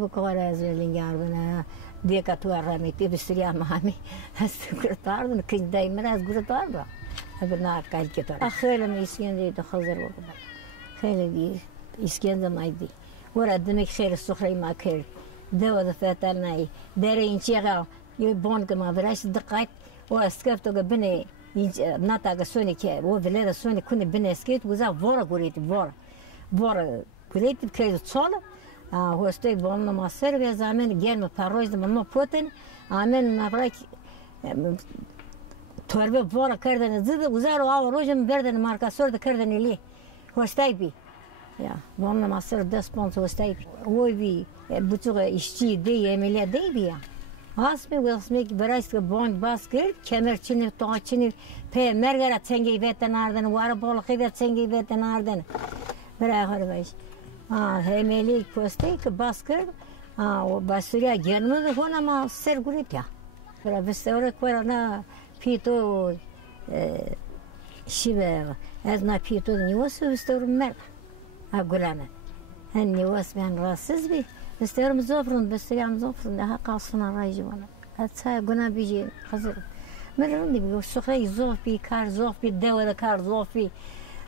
bu kadar ezberlin yarbına. Deka tu rahmeti bisriya mami. Hast kurtardın kıydayım az kurtardı. Abna kalki tar. Akhirem İskender hazır oldu. Khayli di İskender maydi. Ora demek khayr sukhray ma khayr. Deva da fatalnay. Dere inchiga يبون كما براش دقات واسكفتو بني ناتا سوني كي وفيلا سوني كوني بني سكيت وزا فورا قريت فورا قريت بكيد تصاله هو استي بون ما سيرفي زمان جيل ما باروز ما بوتن عمل ما براك توربه فورا كردن زد وزارو او روجم بردن ماركا سورد كردن لي هو استي بي يا بون ما سير دسبونس هو استي هو بي بتوغ işçi دي اميليا دي بي Asmek barayska bond baskır kemerçini toğaçını pe mergara tengi vetten ardan var bol khibet tengi vetten ardan beraber baş hemeli postek baskır o basuriya gelmedi hona ma sergurit ya para vestere korana pito şive azna pito niyosu vestere mer agulana hen niyos ben rahatsız bir بسترم زوفرن بستريام زوفرن ده قاصنا رايجوانا أتسا قنا بيجي خزر مرن دي بيقول سخري زوف بي كار زوف بي دوا كار زوف بي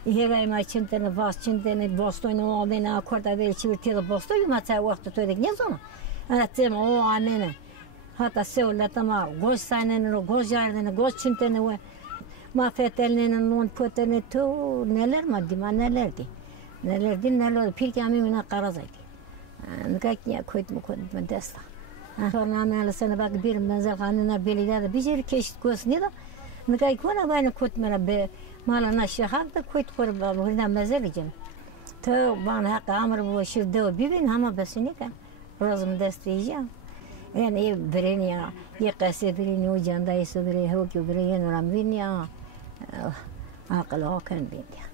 هيغاي ما چنتن باس چنتن بوستون اولنا كورتا بيل چيرتي بوستون ما تا وقت تو دك نيزونا أنا تيم أو عمنا hatta sevlete ma goş saynen goş jardın goş çintene ve ma fetelnen non potene to neler maddi ma nelerdi neler pir kami mina qarazaydı نكاكني كويت مكون دستا فرنامي على سنة باك بير منزل خاننا بيلي هذا بيجي كيش كوس نيدا نكاي كونا وين كوت منا ب مالا ناشي خاطر كويت قرب وهنا مازال جن تو بان حق عمر بوشير دو بيبين هما بس نيكا رازم دستيجا يعني برينيا يقاسي بريني وجاندا يسبري هو كي بريني رامبينيا عقل هو كان بينيا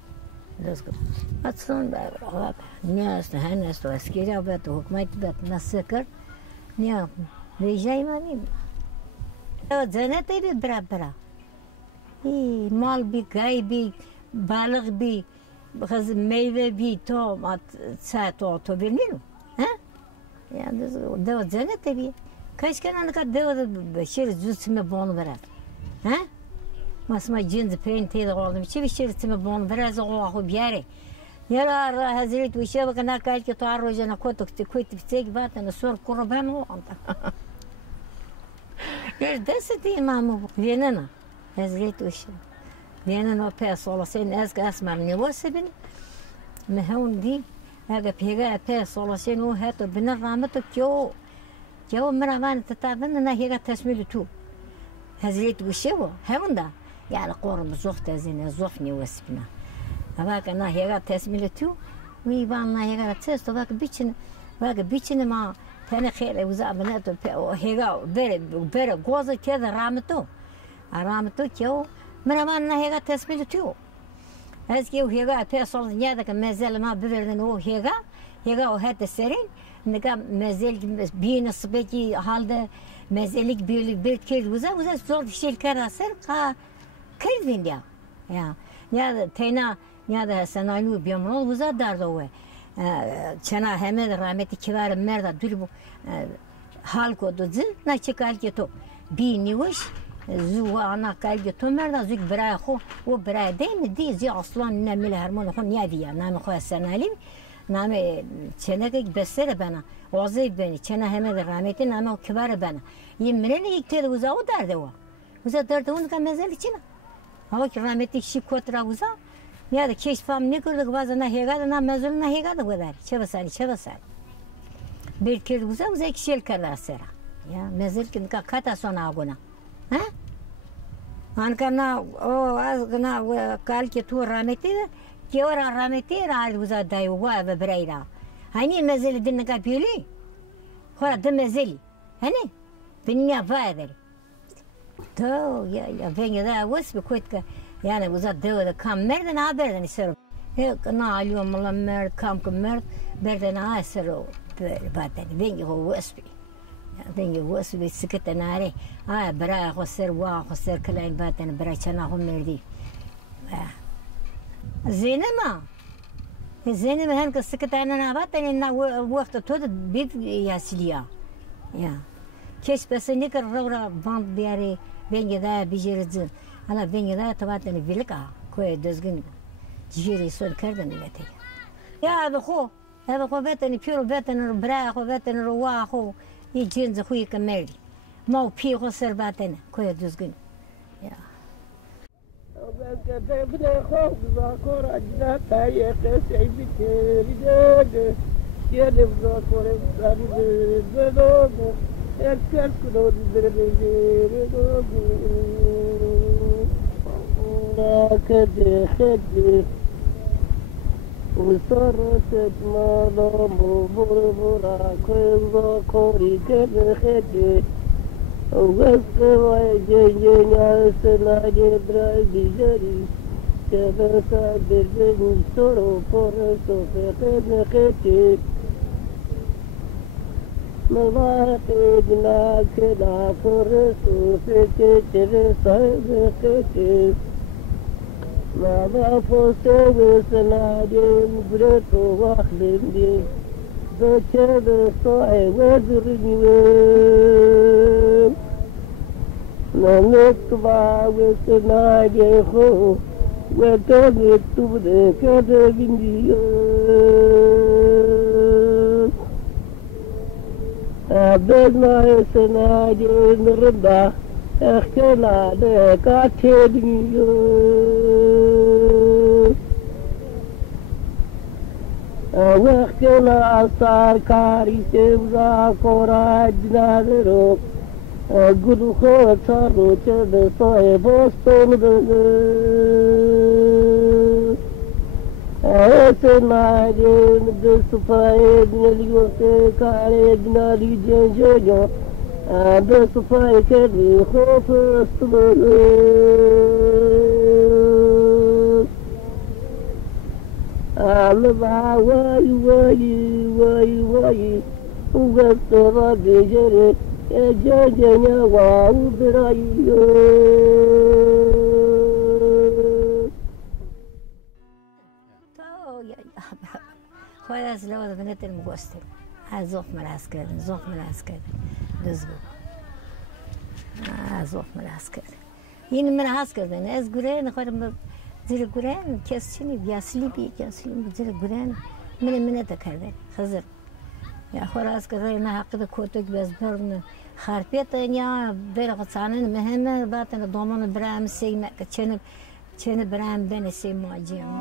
Atson bak niyaz da henüz de askeri abet hükümet bet nasıkır niye vecaymanı o cennet bir beraber mal bir gay bir balık bir kız meyve bir tomat saat o bilmiyorum ha yani de cennet bir kaç kere ne kadar de şer zütme bon verer ha masma cins peynti de oldum çivi şeritimi bon biraz o biyare yara hazret ve şey bakana kalki to arrojana kotuk koyup tek batana sor kurban o anda deste imamı venena hazret ve şey venena pes ola sen asmar ne vasibin mehun di aga pega pes ola sen o hato bin rahmetu kyo meravan tatabın na higa tasmil tu hazret ve şey o hevunda يعني قرب زوفت زين زوفني وسبنا هذاك أنا هيك تسميلتو ويبان هيك تست هذاك بيتشن ما ثاني خير وزع بنات هيك بير جوز كذا رامتو كيو من ما هيك تسميلتو هذا هيك بيصل نيادك مازال ما بيردن هو هيك وهذا السرين نقا مازال بين الصبيتي هالده مازالك بيرد كير وزع زول شيء كراسر كيفين يا تينا يا ده سنايلو بيمرول وزا دارده هو چنا همه رحمتی کیوار مرد دلبو حال کو دوز نچ کال کی تو بی نیوش زو انا کال کی تو مرد زوک برای خو و برای دین دی زی اصلا نمیل هرمون خو نیادیا نام خو سنالی نام چنه کی بسره بنا واضح بنی چنا همه رحمتی نام کیوار بنا یمرنی یک ته وزا و دارده وزا دارده اون کا مزل چنا هوا ki rahmetli kişi kotra uza ya da keşfam ne kırdık bazen hega da mezuluna hega da kadar çabasari bir kere uza kişiel kadar sera ya mezul ki kata sona aguna ha ankana o azgına kal ki tu rahmetli ki ora rahmetli ra uza dayu wa ve birayra hani mezul din ka pili hora de mezul hani dünya vaeder تو يا فين ذا وس بكويتك يعني وزاد دوا كام مردنا بردن يصير هيك أنا اليوم والله مرد كام مرد بردنا يصيروا بعدين فين هو وسبي فين هو وسبي سكت ناري برا خسر خسر كلاين بعدين برا كنا هم مردي زينة ما زين مهن كسكت أنا نبات أنا وقت تود بيت ياسليا يا كيش بس نكر رورا باند بياري بيني دا بيجرزن أنا بيني دا تبات أنا بيلكا كوي دزجن جيري سول كردن لتي يا هذا خو بيتني بيرو بيتني برا خو بيتني روا خو يجين خوي كمالي ما بي خو سرباتنا كوي دزجن يا بدأ خوف ذاكر أجناد تايه قسي بتردد يلف ذاكر بدوغ الكل كلود بدوغ كد خد وصرت مالا مبربرا كل ذاكري كد خد وقفوا جنجنا سنادي برادي جري كبسا بربن سورو فرسو فقد خطي مواقدنا كدا فرسو فكتر صيب خطي ما بفوسو سنادي برتو واخلن دي بكر صاحي ودرني نكبا وسناجي خو وكانت تبدأ كذا بندي عبدنا سناجي نربا اخكنا لك عتبني واختنا صار كاري سبزا كوراج نادرو قلو خو صارو جد صاحب وسطن اسنا جن دسفايد نليوت كاري نالي جنجو دسفايد كري خوف استبل الله واي وقصر بجري جاجنا واو برايو خويا زلوة بنت المقوستر زوف من العسكر دزبو زوف من العسكر ين من العسكر ناس قرين خير زير قرين كاسشني بياسلي زير قرين من تكردن خزر يا خلاص كذا أنا عقد كوتك بس برن خاربيت يا برغصانن مهمة باتنا ضمن برام سيما كتشن برام بين سيما جيم